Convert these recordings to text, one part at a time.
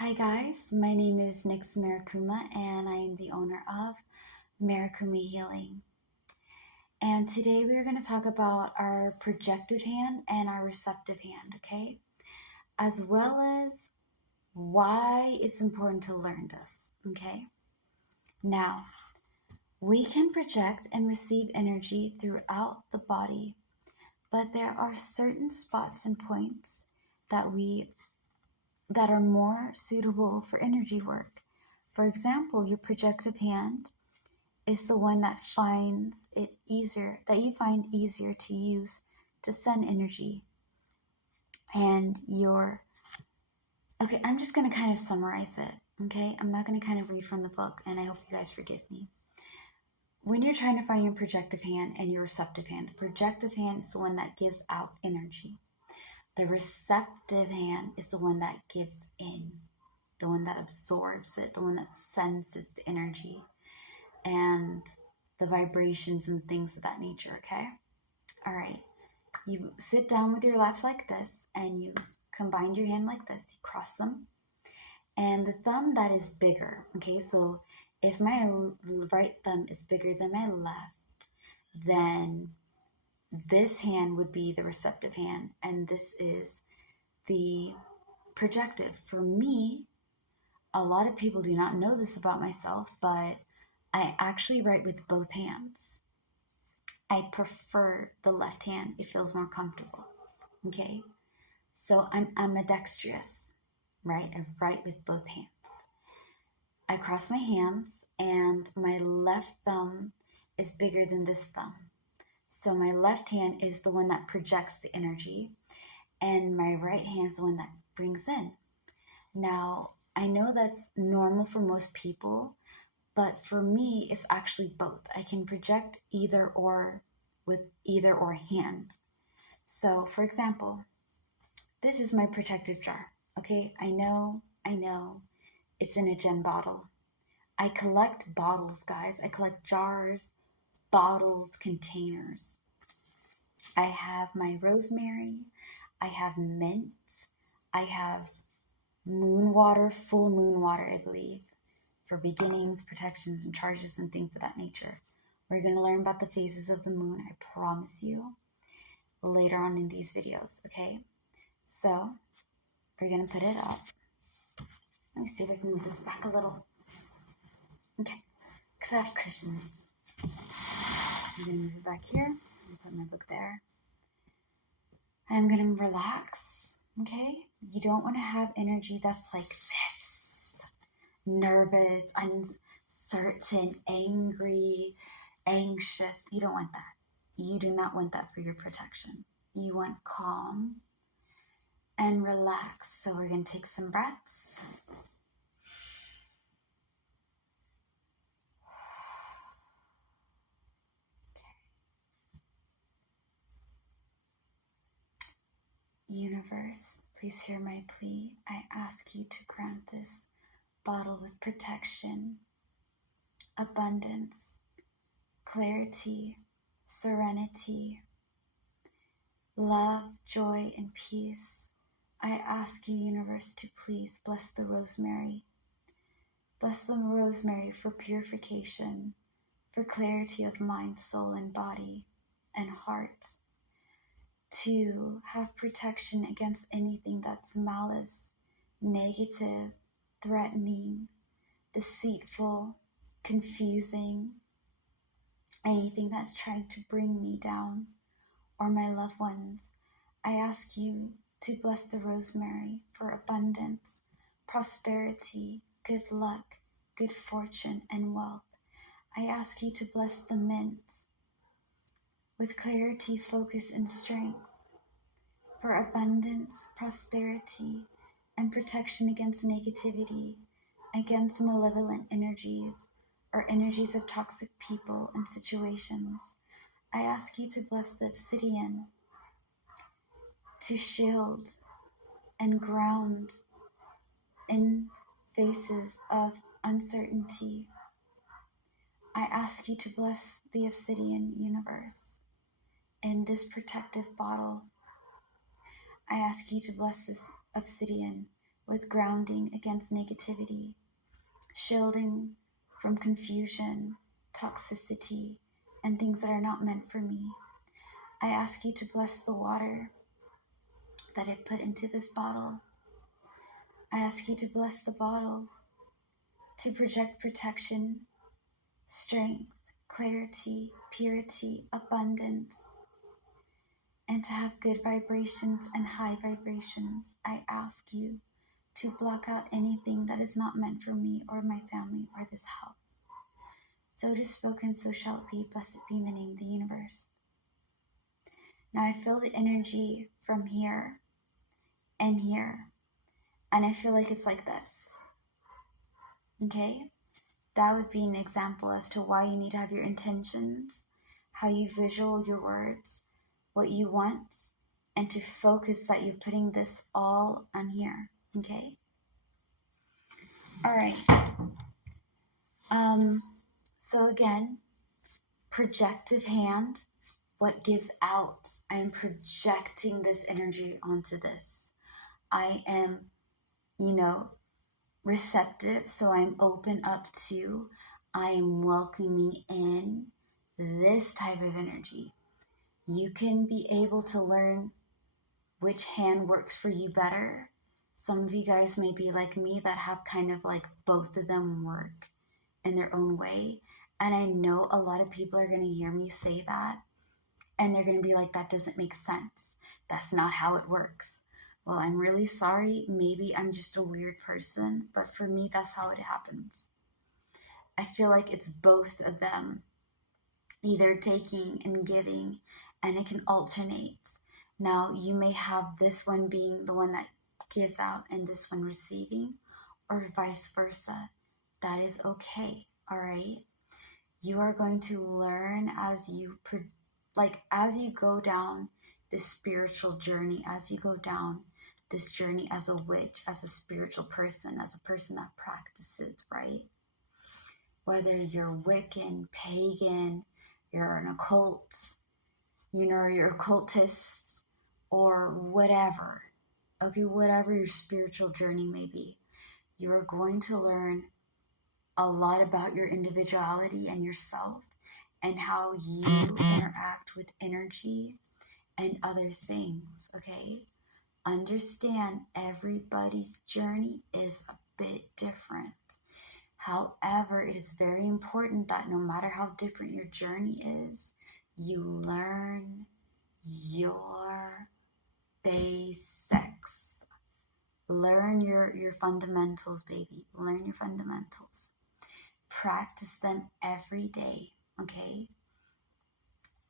Hi guys, my name is Nix Marakuma and I am the owner of Marakuma Healing. And today we are going to talk about our projective hand and our receptive hand, okay? As well as why it's important to learn this, okay? Now, we can project and receive energy throughout the body, but there are certain spots and points that are more suitable for energy work. For example, your projective hand is the one that you find easier to use to send energy. And I'm just going to kind of summarize it, okay? I'm not going to kind of read from the book, and I hope you guys forgive me. When you're trying to find your projective hand and your receptive hand, the projective hand is the one that gives out energy. The receptive hand is the one that gives in, the one that absorbs it, the one that senses the energy and the vibrations and things of that nature, okay? All right. You sit down with your left like this, and you combine your hand like this. You cross them. And the thumb that is bigger, okay? So if my right thumb is bigger than my left, then this hand would be the receptive hand, and this is the projective. For me, a lot of people do not know this about myself, but I actually write with both hands. I prefer the left hand. It feels more comfortable, okay? So I'm ambidextrous, right? I write with both hands. I cross my hands, and my left thumb is bigger than this thumb. So my left hand is the one that projects the energy, and my right hand is the one that brings in. Now, I know that's normal for most people, but for me, it's actually both. I can project either or with either or hand. So, for example, this is my protective jar. Okay, I know, it's in a gin bottle. I collect bottles, guys. I collect jars, bottles, containers. I have my rosemary. I have mint. I have moon water, full moon water, I believe, for beginnings, protections, and charges and things of that nature. We're going to learn about the phases of the moon, I promise you, later on in these videos, okay? So, we're going to put it up. Let me see if I can move this back a little. Okay, because I have cushions. I'm going to move it back here. I'm going to put my book there. I'm going to relax, okay? You don't want to have energy that's like this. Nervous, uncertain, angry, anxious. You don't want that. You do not want that for your protection. You want calm and relax. So we're going to take some breaths. Universe, please hear my plea. I ask you to grant this bottle with protection, abundance, clarity, serenity, love, joy, and peace. I ask you, universe, to please bless the rosemary. Bless the rosemary for purification, for clarity of mind, soul, and body, and heart. To have protection against anything that's malice, negative, threatening, deceitful, confusing, anything that's trying to bring me down or my loved ones. I ask you to bless the rosemary for abundance, prosperity, good luck, good fortune, and wealth. I ask you to bless the mint with clarity, focus, and strength for abundance, prosperity, and protection against negativity, against malevolent energies or energies of toxic people and situations. I ask you to bless the obsidian to shield and ground in faces of uncertainty. I ask you to bless the obsidian, universe, in this protective bottle. I ask you to bless this obsidian with grounding against negativity, shielding from confusion, toxicity, and things that are not meant for me. I ask you to bless the water that I put into this bottle. I ask you to bless the bottle to project protection, strength, clarity, purity, abundance, and to have good vibrations and high vibrations. I ask you to block out anything that is not meant for me or my family or this house. So it is spoken, so shall it be. Blessed be in the name of the universe. Now I feel the energy from here and here, and I feel like it's like this. Okay? That would be an example as to why you need to have your intentions, how you visual your words, what you want, and to focus that you're putting this all on here. Okay? All right. So again, projective hand, what gives out? I am projecting this energy onto this. I am, receptive, so I'm open up to, I am welcoming in this type of energy. You can be able to learn which hand works for you better. Some of you guys may be like me that have kind of like both of them work in their own way. And I know a lot of people are going to hear me say that, and they're going to be like, that doesn't make sense. That's not how it works. Well, I'm really sorry. Maybe I'm just a weird person, but for me, that's how it happens. I feel like it's both of them, either taking and giving, and it can alternate. Now, you may have this one being the one that gives out and this one receiving, or vice versa. That is okay, all right? You are going to learn as you go down this spiritual journey, as you go down this journey as a witch, as a spiritual person, as a person that practices, right? Whether you're Wiccan, pagan, you're an occult, you're occultist, or whatever, okay, whatever your spiritual journey may be, you are going to learn a lot about your individuality and yourself and how you interact with energy and other things, okay? Understand everybody's journey is a bit different. However, it is very important that no matter how different your journey is, you learn your basics. Learn your fundamentals, baby. Learn your fundamentals. Practice them every day, okay?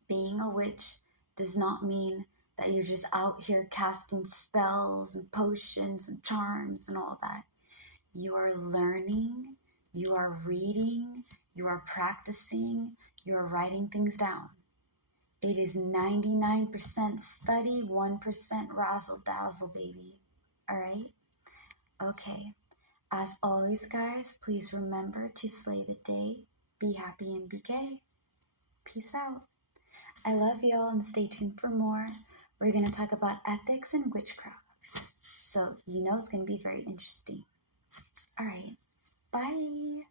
Being a witch does not mean that you're just out here casting spells and potions and charms and all that. You are learning, you are reading, you are practicing, you are writing things down. It is 99% study, 1% razzle dazzle, baby. All right? Okay. As always, guys, please remember to slay the day, be happy, and be gay. Peace out. I love y'all, and stay tuned for more. We're going to talk about ethics and witchcraft. So, it's going to be very interesting. All right. Bye.